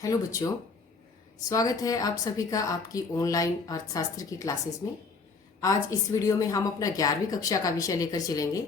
Hello बच्चों, स्वागत है आप सभी का आपकी ऑनलाइन अर्थशास्त्र की क्लासेस में। आज इस वीडियो में हम अपना 11वीं कक्षा का विषय लेकर चलेंगे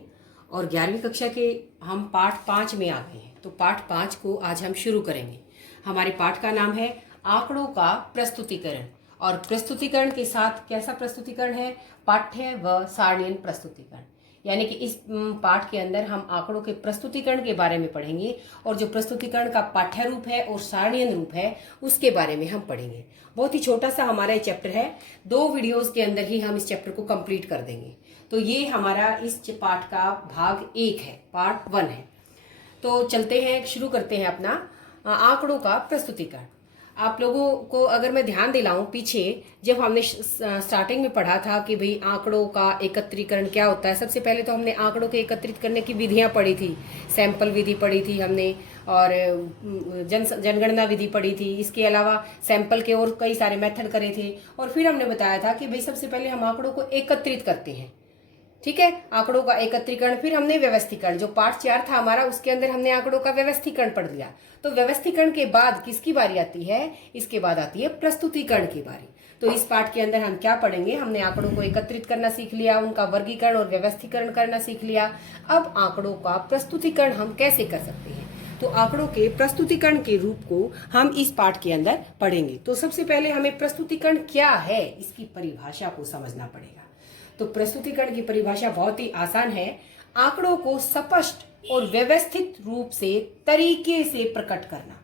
और 11वीं कक्षा के हम पाठ 5 में आ गए हैं। तो पाठ 5 को आज हम शुरू करेंगे। हमारे पाठ का नाम है आंकड़ों का प्रस्तुतिकरण। और प्रस्तुतिकरण के साथ कैसा प्रस्तुतिकरण है? पाठ्य व सारणीय प्रस्तुतिकरण। यानी कि इस पाठ के अंदर हम आंकड़ों के प्रस्तुतिकरण के बारे में पढ़ेंगे और जो प्रस्तुतिकरण का पाठ्य रूप है और सारणीय रूप है उसके बारे में हम पढ़ेंगे। बहुत ही छोटा सा हमारा ये चैप्टर है, 2 वीडियोस के अंदर ही हम इस चैप्टर को कंप्लीट कर देंगे। तो ये हमारा इस पाठ का भाग 1 है, पार्ट 1 है। तो चलते हैं, शुरू करते हैं अपना आंकड़ों का प्रस्तुतिकरण। आप लोगों को अगर मैं ध्यान दिलाऊं, पीछे जब हमने स्टार्टिंग में पढ़ा था कि भाई आंकड़ों का एकत्रीकरण क्या होता है, सबसे पहले तो हमने आंकड़ों के एकत्रित करने की विधियां पढ़ी थी। सैंपल विधि पढ़ी थी हमने और जनगणना विधि पढ़ी थी। इसके अलावा सैंपल के और कई सारे मेथड करे थे और फिर हमने बताया था कि भाई सबसे पहले हम आंकड़ों को एकत्रित करते हैं। ठीक है, आंकड़ों का एकत्रीकरण, फिर हमने व्यवस्थीकरण, जो पार्ट 4 था हमारा उसके अंदर हमने आंकड़ों का व्यवस्थीकरण पढ़ लिया। तो व्यवस्थीकरण के बाद किसकी बारी आती है? इसके बाद आती है प्रस्तुतिकरण की बारी। तो इस पाठ के अंदर हम क्या पढ़ेंगे? हमने आंकड़ों को एकत्रित करना सीख लिया, उनका वर्गीकरण और व्यवस्थीकरण करना सीख लिया। अब आंकड़ों का प्रस्तुतिकरण हम कैसे कर सकते हैं? तो आंकड़ों के प्रस्तुतिकरण के रूप को हम इस पाठ के अंदर पढ़ेंगे। तो सबसे पहले हमें प्रस्तुतिकरण क्या है इसकी परिभाषा को समझना पड़ेगा। तो प्रस्तुतिकरण की परिभाषा बहुत ही आसान है। आंकड़ों को स्पष्ट और व्यवस्थित रूप से, तरीके से प्रकट करना।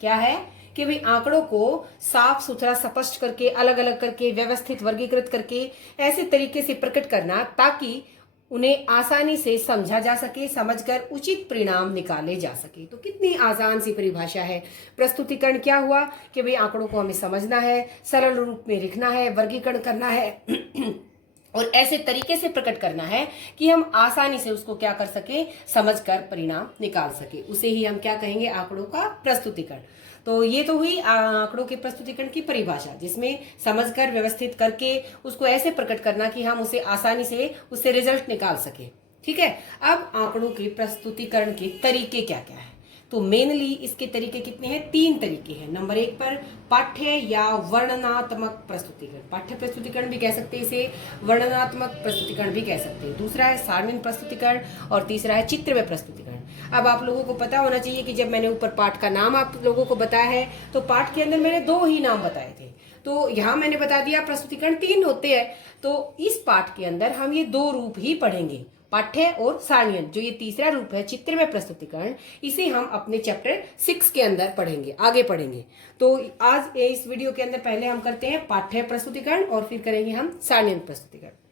क्या है कि भाई आंकड़ों को साफ सुथरा, स्पष्ट करके, अलग अलग करके, व्यवस्थित, वर्गीकृत करके ऐसे तरीके से प्रकट करना ताकि उन्हें आसानी से समझा जा सके, समझकर उचित परिणाम निकाले जा सके। तो कितनी आसान सी परिभाषा है। प्रस्तुतिकरण क्या हुआ कि भाई आंकड़ों को हमें समझना है, सरल रूप में लिखना है, वर्गीकरण करना है और ऐसे तरीके से प्रकट करना है कि हम आसानी से उसको क्या कर सके, समझकर परिणाम निकाल सके। उसे ही हम क्या कहेंगे? आंकड़ों का प्रस्तुतिकरण। तो ये तो हुई आंकड़ों के प्रस्तुतिकरण की परिभाषा, जिसमें समझकर, व्यवस्थित करके उसको ऐसे प्रकट करना कि हम उसे आसानी से उससे रिजल्ट निकाल सके। ठीक है, अब आंकड़ों के प्रस्तुतिकरण के तरीके क्या क्या है? तो मेनली इसके तरीके कितने हैं? 3 तरीके हैं। नंबर 1 पर पाठ्य या वर्णनात्मक प्रस्तुतिकरण। पाठ्य प्रस्तुतिकरण भी कह सकते हैं इसे, वर्णनात्मक प्रस्तुतिकरण भी कह सकते हैं। दूसरा है सारणीय प्रस्तुतिकरण और तीसरा है चित्रमय प्रस्तुतिकरण। अब आप लोगों को पता होना चाहिए कि जब मैंने ऊपर पाठ का नाम आप लोगों को बताया है तो पाठ के अंदर मैंने 2 ही नाम बताए थे। तो यहाँ मैंने बता दिया प्रस्तुतिकरण 3 होते हैं। तो इस पाठ के अंदर हम ये 2 रूप ही पढ़ेंगे, पाठ्य और सारणीय। जो ये तीसरा रूप है चित्रमय प्रस्तुतिकरण, इसे हम अपने चैप्टर 6 के अंदर पढ़ेंगे, आगे पढ़ेंगे। तो आज इस वीडियो के अंदर पहले हम करते हैं पाठ्य प्रस्तुतिकरण और फिर करेंगे हम सारणीय प्रस्तुतिकरण।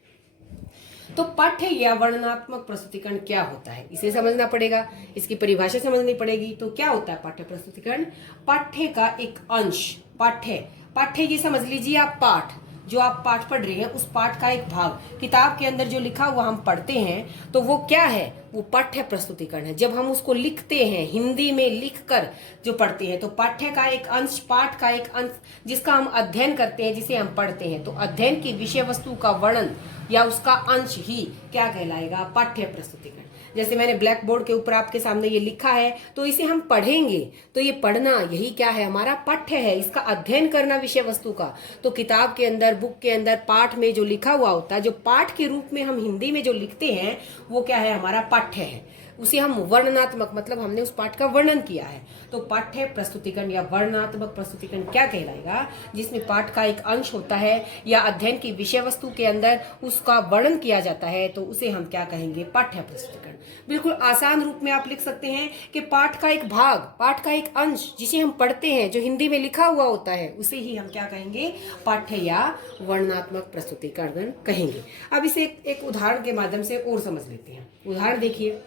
तो पाठ्य या वर्णनात्मक प्रस्तुतिकरण क्या होता है, इसे समझना पड़ेगा, इसकी परिभाषा समझनी पड़ेगी। तो क्या होता है पाठ्य प्रस्तुतिकरण? पाठ्य का एक अंश, पाठ्य पाठ्य ये समझ लीजिए आप, पाठ जो आप पाठ पढ़ रहे हैं उस पाठ का एक भाग, किताब के अंदर जो लिखा हुआ हम पढ़ते हैं तो वो क्या है? वो पाठ्य प्रस्तुतिकरण है। जब हम उसको लिखते हैं, हिंदी में लिखकर जो पढ़ते हैं, तो पाठ्य का एक अंश, पाठ का एक अंश जिसका हम अध्ययन करते हैं, जिसे हम पढ़ते हैं, तो अध्ययन की विषय वस्तु का वर्णन या उसका अंश ही क्या कहलाएगा? पाठ्य प्रस्तुतिकरण। जैसे मैंने ब्लैक बोर्ड के ऊपर आपके सामने ये लिखा है तो इसे हम पढ़ेंगे, तो ये पढ़ना यही क्या है? हमारा पाठ्य है। इसका अध्ययन करना विषय वस्तु का। तो किताब के अंदर, बुक के अंदर, पाठ में जो लिखा हुआ होता है, जो पाठ के रूप में हम हिंदी में जो लिखते हैं, वो क्या है? हमारा पाठ्य है। उसे हम वर्णनात्मक, मतलब हमने उस पाठ का वर्णन किया है। तो पाठ्य प्रस्तुतिकरण या वर्णनात्मक प्रस्तुतिकरण क्या कहलाएगा? जिसमें पाठ का एक अंश होता है या अध्ययन की विषय वस्तु के अंदर उसका वर्णन किया जाता है, तो उसे हम क्या कहेंगे? पाठ्य प्रस्तुतिकरण। बिल्कुल आसान रूप में आप लिख सकते हैं कि पाठ का एक भाग, पाठ का एक अंश जिसे हम पढ़ते हैं, जो हिंदी में लिखा हुआ होता है, उसे ही हम क्या कहेंगे? पाठ्य या वर्णनात्मक प्रस्तुतिकरण कहेंगे। अब इसे एक उदाहरण के माध्यम से और समझ लेते हैं। उदाहरण देखिए,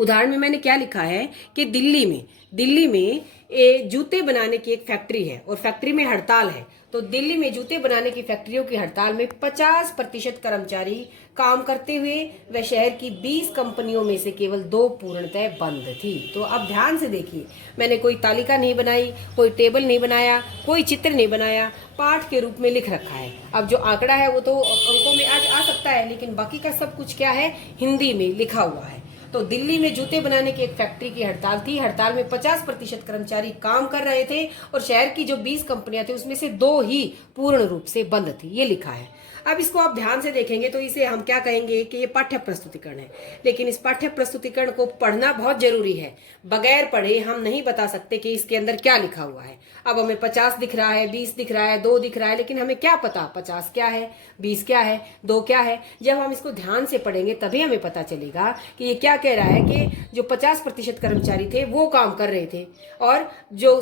उदाहरण में मैंने क्या लिखा है कि दिल्ली में जूते बनाने की एक फैक्ट्री है और फैक्ट्री में हड़ताल है। तो दिल्ली में जूते बनाने की फैक्ट्रियों की हड़ताल में 50% कर्मचारी काम करते हुए व शहर की 20 कंपनियों में से केवल 2 पूर्णतः बंद थी। तो अब ध्यान से देखिए, मैंने कोई तालिका नहीं बनाई, कोई टेबल नहीं बनाया, कोई चित्र नहीं बनाया, पाठ के रूप में लिख रखा है। अब जो आंकड़ा है वो तो अंकों में आज आ सकता है, लेकिन बाकी का सब कुछ क्या है? हिंदी में लिखा हुआ है। तो दिल्ली में जूते बनाने की एक फैक्ट्री की हड़ताल थी। हड़ताल में 50% कर्मचारी काम कर रहे थे और शहर की जो 20 कंपनियां थी उसमें से 2 ही पूर्ण रूप से बंद थी। ये लिखा है। अब इसको आप ध्यान से देखेंगे तो इसे हम क्या कहेंगे कि ये पाठ्य प्रस्तुतिकरण है। लेकिन इस पाठ्य प्रस्तुतिकरण को पढ़ना बहुत जरूरी है। बगैर पढ़े हम नहीं बता सकते कि इसके अंदर क्या लिखा हुआ है। अब हमें 50 दिख रहा है, 20 दिख रहा है, 2 दिख रहा है, लेकिन हमें क्या पता 50 क्या है, 20 क्या है, 2 क्या है। जब हम इसको ध्यान से पढ़ेंगे तभी हमें पता चलेगा कि ये क्या कह रहा है कि जो 50% कर्मचारी थे वो काम कर रहे थे और जो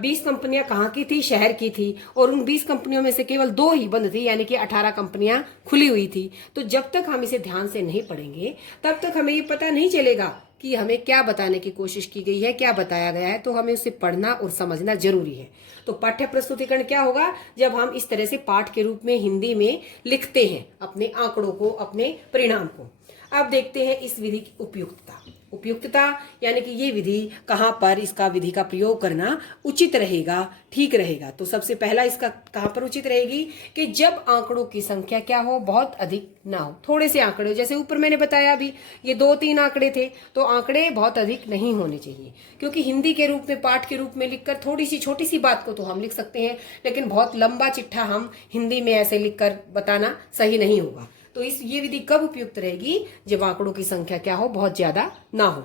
20 कंपनियां कहाँ की थी, शहर की थी, और उन 20 कंपनियों में से केवल 2 ही बंद थी, यानी कि 18 कंपनियां खुली हुई थी। तो जब तक हम इसे ध्यान से नहीं पढ़ेंगे तब तक हमें ये पता नहीं चलेगा कि हमें क्या बताने की कोशिश की गई है, क्या बताया गया है। तो हमें उसे पढ़ना और समझना जरूरी है। तो पाठ्य प्रस्तुतिकरण क्या होगा? जब हम इस तरह से पाठ के रूप में हिंदी में लिखते हैं अपने आंकड़ों को, अपने परिणाम को। अब देखते हैं इस विधि की उपयुक्तता। उपयुक्तता यानी कि ये विधि कहाँ पर इसका विधि का प्रयोग करना उचित रहेगा, ठीक रहेगा। तो सबसे पहला इसका कहाँ पर उचित रहेगी कि जब आंकड़ों की संख्या क्या हो, बहुत अधिक ना हो, थोड़े से आंकड़े हो। जैसे ऊपर मैंने बताया अभी ये 2-3 आंकड़े थे, तो आंकड़े बहुत अधिक नहीं होने चाहिए, क्योंकि हिंदी के रूप में, पाठ के रूप में लिखकर थोड़ी सी छोटी सी बात को तो हम लिख सकते हैं, लेकिन बहुत लंबा चिट्ठा हम हिंदी में ऐसे लिखकर बताना सही नहीं होगा। तो ये विधि कब उपयुक्त रहेगी? जब आंकड़ों की संख्या क्या हो, बहुत ज्यादा ना हो।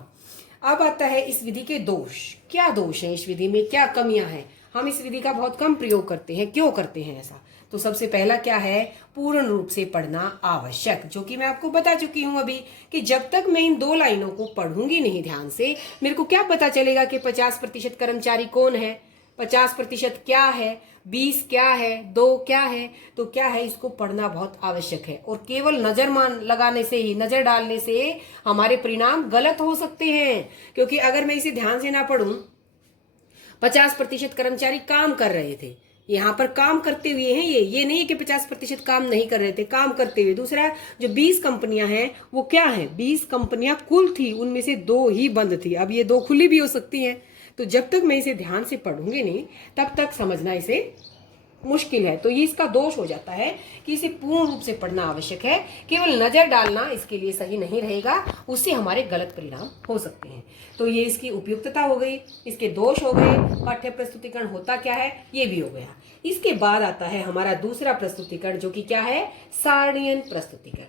अब आता है इस विधि के दोष। क्या दोष है इस विधि में, क्या कमियां हैं? हम इस विधि का बहुत कम प्रयोग करते हैं। क्यों करते हैं ऐसा? तो सबसे पहला क्या है? पूर्ण रूप से पढ़ना आवश्यक, जो कि मैं आपको बता चुकी हूं अभी कि जब तक मैं इन 2 लाइनों को पढ़ूंगी नहीं ध्यान से, मेरे को क्या पता चलेगा कि 50% कर्मचारी कौन है, 50% क्या है, 20 क्या है, 2 क्या है। तो क्या है, इसको पढ़ना बहुत आवश्यक है। और केवल नजर लगाने से ही, नजर डालने से हमारे परिणाम गलत हो सकते हैं। क्योंकि अगर मैं इसे ध्यान से ना पढ़ूं, 50% कर्मचारी काम कर रहे थे, यहाँ पर काम करते हुए हैं। ये नहीं है कि 50% काम नहीं कर रहे थे, काम करते हुए। दूसरा, जो 20 कंपनियां हैं वो क्या है? 20 कंपनियां कुल थी, उनमें से 2 ही बंद थी। अब ये 2 खुली भी हो सकती हैं। तो जब तक मैं इसे ध्यान से पढ़ूंगी नहीं, तब तक समझना इसे मुश्किल है। तो ये इसका दोष हो जाता है कि इसे पूर्ण रूप से पढ़ना आवश्यक है। केवल नजर डालना इसके लिए सही नहीं रहेगा, उससे हमारे गलत परिणाम हो सकते हैं। तो ये इसकी उपयुक्तता हो गई, इसके दोष हो गए। पाठ्य प्रस्तुतिकरण होता क्या है, ये भी हो गया। इसके बाद आता है हमारा दूसरा प्रस्तुतिकरण, जो कि क्या है? सारणीयन प्रस्तुतिकरण।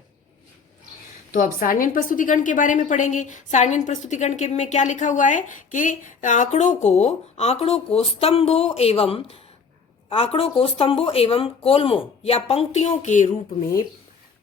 तो अब सारणीयन प्रस्तुतिकरण के बारे में पढ़ेंगे। सारणीयन प्रस्तुतिकरण के में क्या लिखा हुआ है कि आंकड़ों को स्तंभों एवं कॉलमों या पंक्तियों के रूप में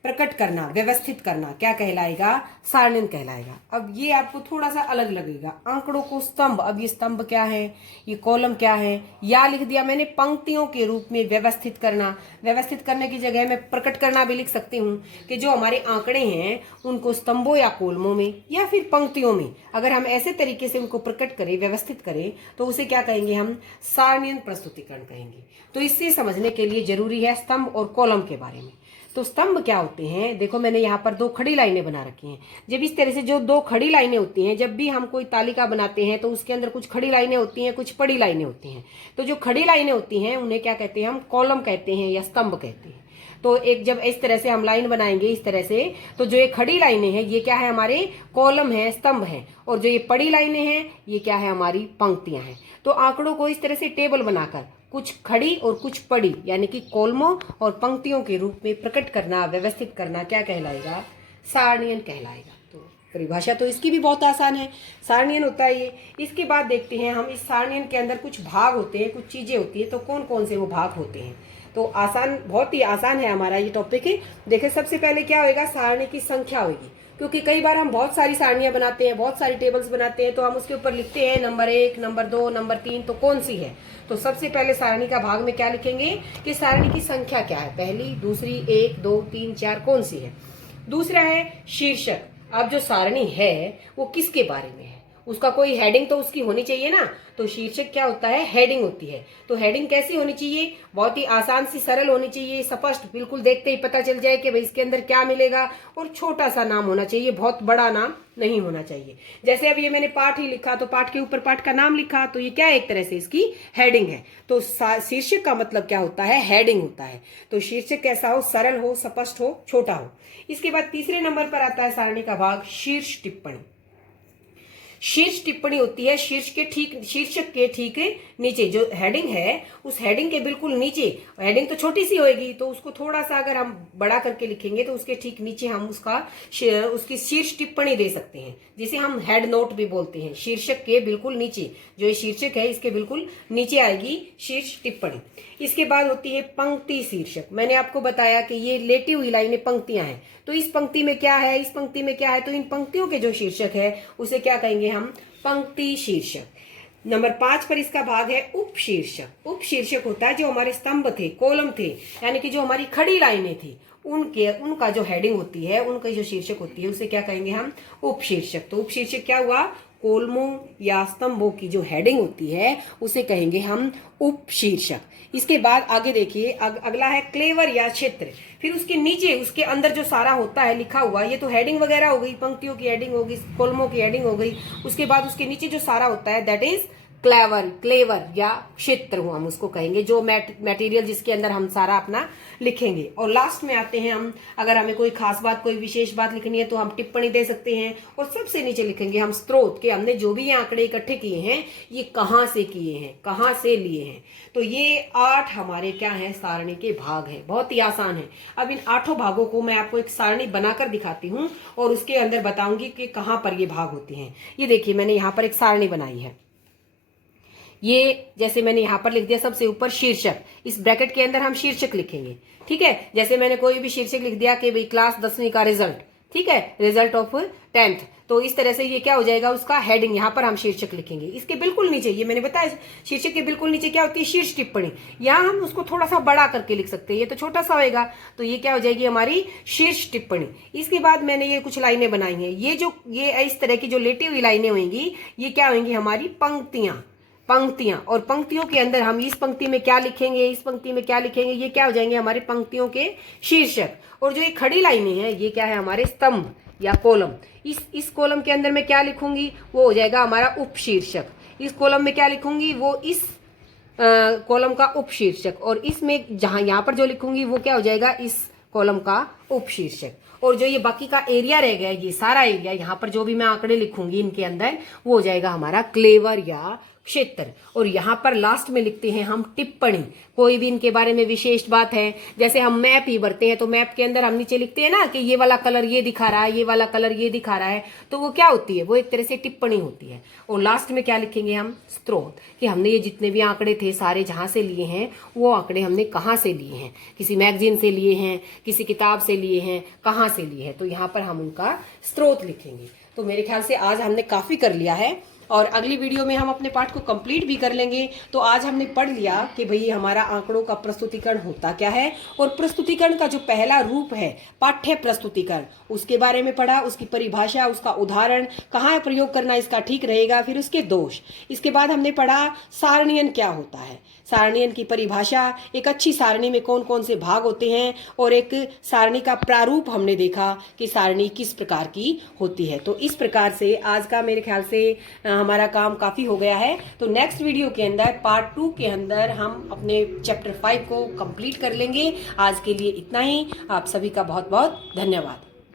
प्रकट करना, व्यवस्थित करना क्या कहलाएगा? सारणीयन कहलाएगा। अब ये आपको थोड़ा सा अलग लगेगा। आंकड़ों को स्तंभ, अब ये स्तंभ क्या है, ये कॉलम क्या है, या लिख दिया मैंने पंक्तियों के रूप में व्यवस्थित करना। व्यवस्थित करने की जगह मैं प्रकट करना भी लिख सकती हूँ कि जो हमारे आंकड़े हैं उनको स्तंभों या कॉलमों में या फिर पंक्तियों में अगर हम ऐसे तरीके से उनको प्रकट करें, व्यवस्थित करें, तो उसे क्या कहेंगे? हम सारणीयन प्रस्तुतिकरण कहेंगे। तो इससे समझने के लिए जरूरी है स्तंभ और कॉलम के बारे में। तो स्तंभ क्या होते हैं? देखो मैंने यहाँ पर 2 खड़ी लाइनें बना रखी हैं। जब इस तरह से जो 2 खड़ी लाइनें होती हैं, जब भी हम कोई तालिका बनाते हैं तो उसके अंदर कुछ खड़ी लाइनें होती हैं, कुछ पड़ी लाइनें होती हैं। तो जो खड़ी लाइनें होती हैं उन्हें क्या कहते हैं? हम कॉलम कहते हैं या स्तंभ कहते हैं। तो एक जब इस तरह से हम लाइन बनाएंगे इस तरह से, तो जो ये खड़ी लाइनें हैं ये क्या है? हमारे कॉलम है, स्तंभ है। और जो ये पड़ी लाइनें हैं ये क्या है? हमारी पंक्तियां हैं। तो आंकड़ों को इस तरह से टेबल बनाकर कुछ खड़ी और कुछ पड़ी यानी कि कॉलमों और पंक्तियों के रूप में प्रकट करना, व्यवस्थित करना क्या कहलाएगा? सारणीयन कहलाएगा। तो परिभाषा तो इसकी भी बहुत आसान है, सारणीयन होता है ये। इसके बाद देखते हैं हम इस सारणीयन के अंदर कुछ भाग होते हैं, कुछ चीजें होती है। तो कौन कौन से वो भाग होते हैं? तो आसान, बहुत ही आसान है हमारा ये टॉपिक। देखिए सबसे पहले क्या होएगा? सारणी की संख्या होगी। क्योंकि कई बार हम बहुत सारी सारणियां बनाते हैं, बहुत सारी टेबल्स बनाते हैं, तो हम उसके ऊपर लिखते हैं नंबर 1, नंबर 2, नंबर 3, तो कौन सी है? तो सबसे पहले सारणी का भाग में क्या लिखेंगे कि सारणी की संख्या क्या है, पहली, दूसरी, 1, 2, 3, 4 कौन सी है। दूसरा है शीर्षक। अब जो सारणी है वो किसके बारे में है, उसका कोई हेडिंग तो उसकी होनी चाहिए ना। तो शीर्षक क्या होता है? हेडिंग होती है। तो हेडिंग कैसी होनी चाहिए? बहुत ही आसान सी, सरल होनी चाहिए, स्पष्ट, बिल्कुल देखते ही पता चल जाए कि भाई इसके अंदर क्या मिलेगा। और छोटा सा नाम होना चाहिए, बहुत बड़ा नाम नहीं होना चाहिए। जैसे अब ये मैंने पाठ ही लिखा तो पाठ के ऊपर पाठ का नाम लिखा, तो ये क्या है? एक तरह से इसकी हेडिंग है। तो शीर्षक का मतलब क्या होता है? हेडिंग होता है। तो शीर्षक कैसा हो? सरल हो, स्पष्ट हो, छोटा हो। इसके बाद तीसरे नंबर पर आता है सारणी का भाग शीर्ष टिप्पणी। शीर्ष टिप्पणी होती है शीर्षक के ठीक नीचे। जो हेडिंग है उस हेडिंग के बिल्कुल नीचे, हेडिंग तो छोटी सी होएगी तो उसको थोड़ा सा अगर हम बड़ा करके लिखेंगे तो उसके ठीक नीचे हम उसकी शीर्ष टिप्पणी दे सकते हैं, जिसे हम हेड नोट भी बोलते हैं। शीर्षक के बिल्कुल नीचे, जो ये शीर्षक है इसके बिल्कुल नीचे आएगी शीर्ष टिप्पणी। इसके बाद होती है पंक्ति शीर्षक। मैंने आपको बताया कि ये लेटी हुई लाइनें पंक्तियां हैं, तो इस पंक्ति में क्या है, इस पंक्ति में क्या है, तो इन पंक्तियों के जो शीर्षक है उसे क्या कहेंगे हम, पंक्ति शीर्षक। नंबर 5 पर इसका भाग है उपशीर्षक। उपशीर्षक होता है जो हमारे स्तंभ थे, कॉलम थे, यानी कि जो हमारी खड़ी लाइनें थी उनका जो हेडिंग होती है, उनका जो शीर्षक होती है उसे क्या कहेंगे हम, उपशीर्षक। तो उपशीर्षक क्या हुआ, कॉलमों या स्तंभों की जो हेडिंग होती है उसे कहेंगे हम उपशीर्षक। इसके बाद आगे देखिए, अगला है क्लेवर या क्षेत्र। फिर उसके नीचे उसके अंदर जो सारा होता है लिखा हुआ, ये तो हेडिंग वगैरह हो गई, पंक्तियों की हेडिंग हो गई, कॉलमों की हेडिंग हो गई। उसके बाद उसके नीचे जो सारा होता है दैट इज क्लेवर या क्षेत्र हम उसको कहेंगे, जो मटेरियल जिसके अंदर हम सारा अपना लिखेंगे। और लास्ट में आते हैं हम, अगर हमें कोई खास बात, कोई विशेष बात लिखनी है तो हम टिप्पणी दे सकते हैं। और सबसे नीचे लिखेंगे हम स्रोत, के हमने जो भी ये आंकड़े इकट्ठे किए हैं ये कहाँ से किए हैं, कहाँ से लिए हैं। तो ये 8 हमारे क्या है, सारणी के भाग है। बहुत ही आसान है। अब इन 8 भागों को मैं आपको एक सारणी बनाकर दिखाती हूँ और उसके अंदर बताऊंगी कि कहाँ पर ये भाग होते हैं। ये देखिए, मैंने यहाँ पर एक सारणी बनाई है। ये जैसे मैंने यहाँ पर लिख दिया सबसे ऊपर शीर्षक, इस ब्रैकेट के अंदर हम शीर्षक लिखेंगे। ठीक है, जैसे मैंने कोई भी शीर्षक लिख दिया कि भाई क्लास 10वीं का रिजल्ट, ठीक है, रिजल्ट ऑफ 10th, तो इस तरह से ये क्या हो जाएगा, उसका हेडिंग, यहाँ पर हम शीर्षक लिखेंगे। इसके बिल्कुल नीचे, ये मैंने बताया शीर्षक के बिल्कुल नीचे क्या होती है, शीर्ष टिप्पणी। यहाँ हम उसको थोड़ा सा बड़ा करके लिख सकते हैं, ये तो छोटा सा होएगा, तो ये क्या हो जाएगी हमारी शीर्ष टिप्पणी। इसके बाद मैंने ये कुछ लाइनें बनाई हैं, ये इस तरह की जो लेटी हुई लाइनें होंगी ये क्या होंगी, हमारी पंक्तियां। और पंक्तियों के अंदर हम इस पंक्ति में क्या लिखेंगे, इस पंक्ति में क्या लिखेंगे, ये क्या हो जाएंगे हमारे पंक्तियों के शीर्षक। और जो ये खड़ी लाइनें हैं ये क्या है, हमारे स्तंभ या कॉलम। इस कॉलम के अंदर मैं क्या लिखूंगी, वो हो जाएगा हमारा उपशीर्षक। इस कॉलम में क्या लिखूंगी, वो इस कॉलम का उपशीर्षक। और इसमें जहां यहाँ पर जो लिखूंगी वो क्या हो जाएगा, इस कॉलम का उपशीर्षक। और जो ये बाकी का एरिया रह गया, ये सारा एरिया, यहाँ पर जो भी मैं आंकड़े लिखूंगी इनके अंदर, वो हो जाएगा हमारा क्लेवर या क्षेत्र। और यहाँ पर लास्ट में लिखते हैं हम टिप्पणी, कोई भी इनके बारे में विशेष बात है। जैसे हम मैप ही भरते हैं तो मैप के अंदर हम नीचे लिखते हैं ना कि ये वाला कलर ये दिखा रहा है, ये वाला कलर ये दिखा रहा है, तो वो क्या होती है, वो एक तरह से टिप्पणी होती है। और लास्ट में क्या लिखेंगे हम, स्रोत, कि हमने ये जितने भी आंकड़े थे सारे जहां से लिए हैं, वो आंकड़े हमने कहाँ से लिए हैं, किसी मैगजीन से लिए हैं, किसी किताब से लिए हैं, कहाँ से लिए हैं, तो यहाँ पर हम उनका स्रोत लिखेंगे। तो मेरे ख्याल से आज हमने काफी कर लिया है और अगली वीडियो में हम अपने पाठ को कंप्लीट भी कर लेंगे। तो आज हमने पढ़ लिया कि भाई हमारा आंकड़ों का प्रस्तुतिकरण होता क्या है, और प्रस्तुतिकरण का जो पहला रूप है पाठ्य प्रस्तुतिकरण, उसके बारे में पढ़ा, उसकी परिभाषा, उसका उदाहरण, कहाँ प्रयोग करना इसका ठीक रहेगा, फिर उसके दोष। इसके बाद हमने पढ़ा सारणीयन क्या होता है, सारणीयन की परिभाषा, एक अच्छी सारणी में कौन कौन से भाग होते हैं, और एक सारणी का प्रारूप हमने देखा कि सारणी किस प्रकार की होती है। तो इस प्रकार से आज का मेरे ख्याल से हमारा काम काफी हो गया है। तो नेक्स्ट वीडियो के अंदर पार्ट 2 के अंदर हम अपने चैप्टर 5 को कंप्लीट कर लेंगे। आज के लिए इतना ही। आप सभी का बहुत बहुत धन्यवाद।